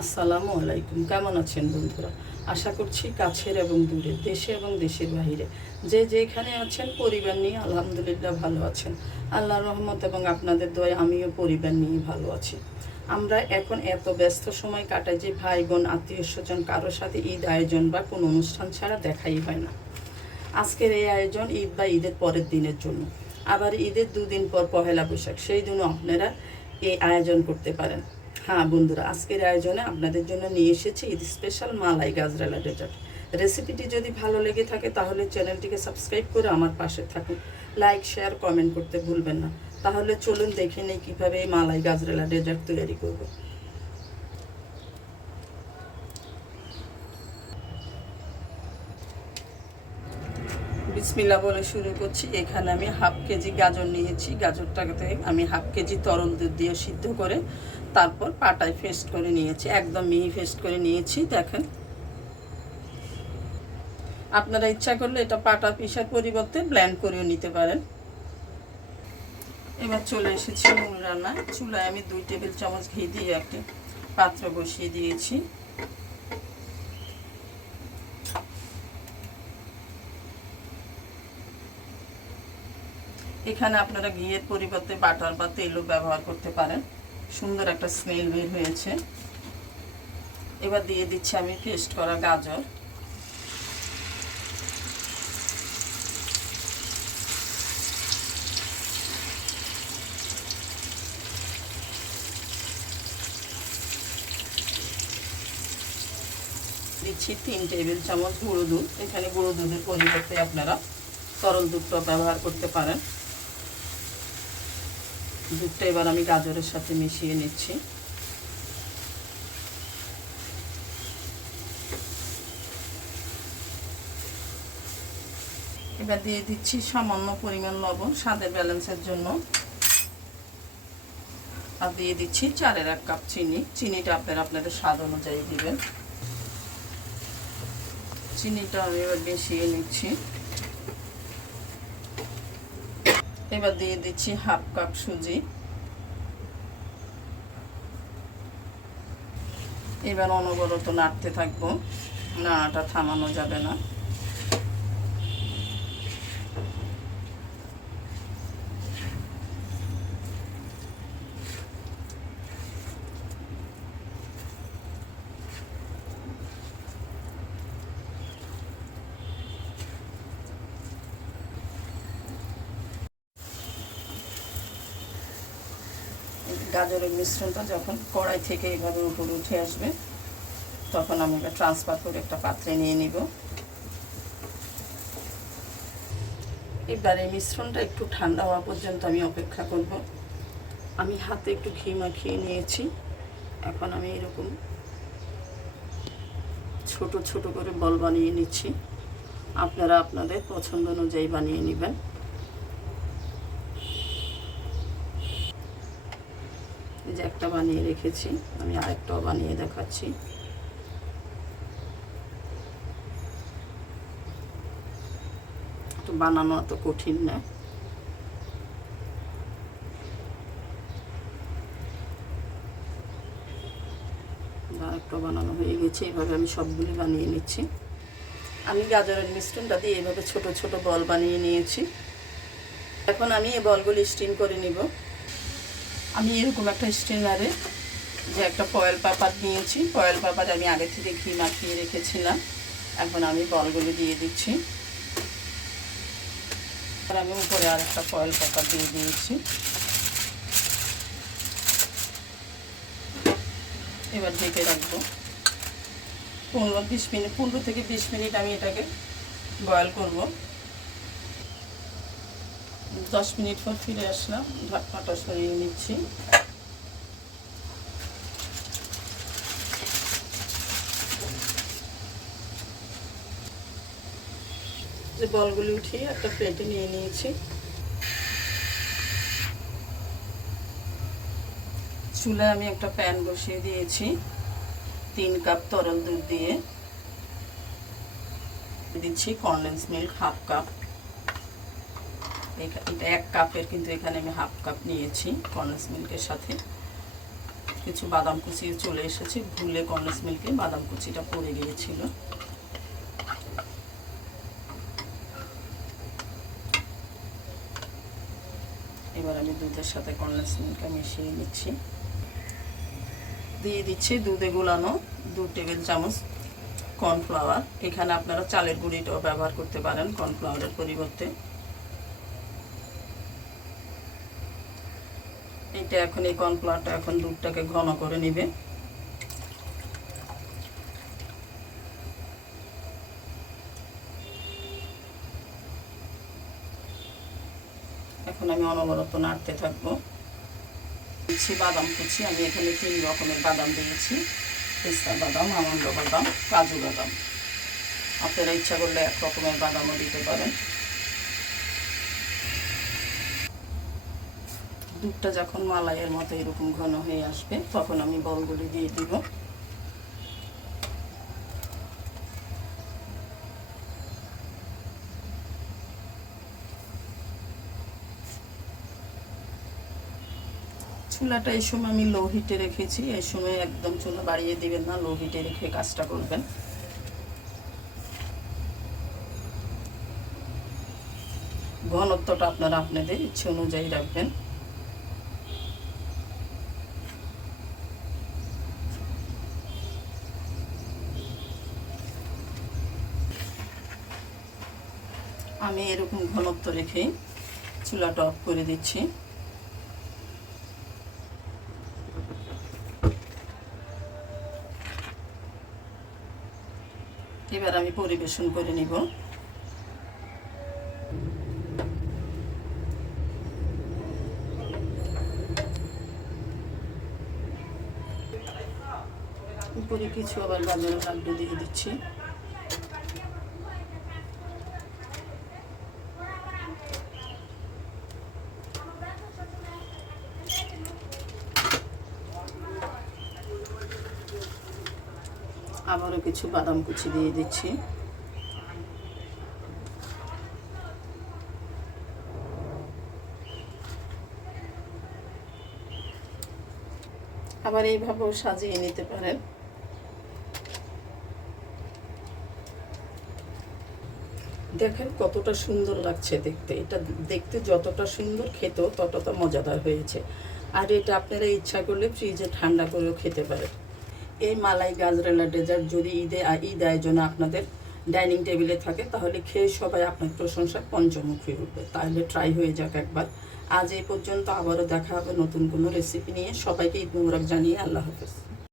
আসসালামু আলাইকুম। কেমন আছেন বন্ধুরা? আশা করছি কাছের এবং দূরে, দেশে এবং দেশের বাইরে যে যেখানে আছেন, পরিবার নিয়ে আলহামদুলিল্লাহ ভালো আছেন। আল্লাহ রহমত এবং আপনাদের দয় আমিও পরিবার নিয়ে ভালো আছি। আমরা এখন এত ব্যস্ত সময় কাটাই যে ভাই, বোন, আত্মীয় স্বজন কারোর সাথে ঈদ আয়োজন বা কোনো অনুষ্ঠান ছাড়া দেখাই হয় না। আজকের এই আয়োজন ঈদ বা ঈদের পরের দিনের জন্য। আবার ঈদের দুদিন পর পহেলা বৈশাখ, সেই দিনও আপনারা এই আয়োজন করতে পারেন। হ্যাঁ বন্ধুরা, আজকের আয়োজনে আপনাদের জন্য নিয়ে এসেছি ঈদ স্পেশাল মালাই গাজরালা ডেজার্ট রেসিপিটি যদি ভালো লেগে থাকে, তাহলে চ্যানেলটিকে সাবস্ক্রাইব করে আমার পাশে থাকুন। লাইক শেয়ার কমেন্ট করতে ভুলবেন না। তাহলে চলুন দেখে নেই কীভাবে এই মালাই গাজরালা ডেজার্ট তৈরি করব। বিসমিল্লা বলে শুরু করছি। এখানে আমি হাফ কেজি গাজর নিয়েছি। গাজরটাকে আমি হাফ কেজি তরল দুধ দিয়ে সিদ্ধ করে তারপর পাটায় ফেস্ট করে নিয়েছি, একদম মিহি ফেস্ট করে নিয়েছি, দেখেন। আপনারা ইচ্ছা করলে এটা পাটা পিসার পরিবর্তে ব্ল্যান্ড করেও নিতে পারেন। এবার চলে এসেছি মূল রান্না চুলায় আমি দুই টেবিল চামচ ঘি দিয়ে একটি পাত্র বসিয়ে দিয়েছি। এখানে আপনারা ঘিয়ের পরিবর্তে বাটার বা তেলও ব্যবহার করতে পারেন। সুন্দর একটা স্মেল বের হয়েছে। এবার দিয়ে দিচ্ছি আমি পেস্ট করা গাজর। দিচ্ছি তিন টেবিল চামচ গুঁড়ো দুধ। এখানে গুঁড়ো দুধের পরিবর্তে আপনারা তরল দুধটা ব্যবহার করতে পারেন। দুধটা এবার আমি গাজরের সাথে মিশিয়ে নিচ্ছি। এবার দিয়ে দিচ্ছি সামান্য পরিমাণ লবণ স্বাদের ব্যালেন্সের জন্য। আর দিয়ে দিচ্ছি চারের এক কাপ চিনি। চিনিটা আপনারা আপনাদের স্বাদ অনুযায়ী দিবেন। চিনিটা আমি এবার মিশিয়ে নিচ্ছি। এবার দিয়ে দিচ্ছি হাফ কাপ সুজি। এবার অনবরত নাড়তে থাকব। নাড়াটা থামানো যাবে না। গাজরের মিশ্রণটা যখন কড়াই থেকে এভাবে উপরে উঠে আসবে, তখন আমি এটা ট্রান্সফার করে একটা পাত্রে নিয়ে নিব। এবার মিশ্রণটা একটু ঠান্ডা হওয়া পর্যন্ত আমি অপেক্ষা করব। আমি হাতে একটু ঘি মাখিয়ে নিয়েছি। এখন আমি এরকম ছোট ছোট করে বল বানিয়ে নিচ্ছি। আপনারা আপনাদের পছন্দ অনুযায়ী বানিয়ে নেবেন। যে একটা বানিয়ে রেখেছি, আমি আরেকটাও বানিয়ে দেখাচ্ছি। তো বানানো এত কঠিন না। আরেকটা বানানো হয়ে গেছে এইভাবে আমি সবগুলি বানিয়ে নিচ্ছি। আমি গাজরের মিশ্রণটা দিয়ে এইভাবে ছোট ছোট বল বানিয়ে নিয়েছি। এখন আমি এই বলগুলি স্টিম করে নিব। আমি এরকম একটা স্ট্রেনারে যে একটা ফয়েল পেপার নিয়েছি। ফয়েল পেপারে আমি আগে থেকে ঘি মাখিয়ে রেখেছিলাম। এখন আমি বলগুলো দিয়ে দিচ্ছি। আর আমি উপরে আর একটা ফয়েল পেপার দিয়ে দিয়েছি। এবার ঢেকে রাখব। পনেরো, বিশ মিনিট, পনেরো থেকে বিশ মিনিট আমি এটাকে বয়েল করব। দশ মিনিট পর ফিরে আসলাম। ঢাকনাটা সরিয়ে নিচ্ছি। যে বলগুলি উঠিয়ে একটা প্লেটে নিয়ে নিয়েছি। চুলায় আমি একটা প্যান বসিয়ে দিয়েছি। তিন কাপ তরল দুধ দিয়ে। দিচ্ছি কনডেন্স মিল্ক, হাফ কাপ। এটা এক কাপের কিন্তু এখানে আমি হাফ কাপ নিয়েছি কনডেন্স মিল্কের সাথে। কিছু বাদাম কুচি চলে এসেছে, ভুলে কন্ডেন্স মিল্কে বাদাম কুচিটা পড়ে গিয়েছিল। এবার আমি দুধের সাথে কন্ডেন্স মিল্কটা মিশিয়ে নিচ্ছি। দিয়ে দিচ্ছি দুধে গোলানো দু টেবিল চামচ কর্নফ্লাওয়ার। এখানে আপনারা চালের গুঁড়িটাও ব্যবহার করতে পারেন কর্নফ্লাওয়ারের পরিবর্তে। এটা এখন এই কর্নফ্লাওয়ারটা এখন দুধটাকে ঘন করে নেবে। এখন আমি অনবরত নাড়তে থাকব। দিচ্ছি বাদাম কুচি, আমি এখানে তিন রকমের বাদাম দিয়েছি। পেস্তা বাদাম, আমন্ড বাদাম, কাজু বাদাম। আপনারা ইচ্ছা করলে এক রকমের বাদামও দিতে পারেন। দুধটা যখন মালাইয়ের মতো এরকম ঘন হয়ে আসবে, তখন আমি বলগুলি দিয়ে দিব। চুলাটা এই সময় আমি লো হিটে রেখেছি, এই সময় একদম চুলা বাড়িয়ে দিবেন না, লো হিটে রেখে কাজটা করবেন। ঘনত্বটা আপনারা আপনাদের ইচ্ছে অনুযায়ী রাখবেন। আমি এরকম ঘনত্ব রেখে চুলাটা অফ করে দিচ্ছি। এবার আমি পরিবেশন করে নিব। উপরে কিছু আবার গাজরের লাড্ডু দিয়ে দিচ্ছি। আবারও কিছু বাদাম কুচি দিয়ে দিচ্ছি। আবার এইভাবেও সাজিয়ে নিতে পারেন। দেখেন কতটা সুন্দর লাগছে দেখতে। এটা দেখতে যতটা সুন্দর খেতেও ততটা মজাদার হয়েছে। আর এটা আপনারা ইচ্ছা করলে ফ্রিজে ঠান্ডা করেও খেতে পারেন। এই মালাই গাজরেলা ডেজার্ট যদি ঈদে ঈদ আয়োজনে আপনাদের ডাইনিং টেবিলে থাকে, তাহলে খেয়ে সবাই আপনার প্রশংসা পঞ্চমুখী উঠবে তাহলে ট্রাই হয়ে যাক একবার। আজ এই পর্যন্ত আবারও দেখা হবে নতুন কোনো রেসিপি নিয়ে। সবাইকে ঈদ মুবারক জানিয়ে আল্লাহ হাফেজ।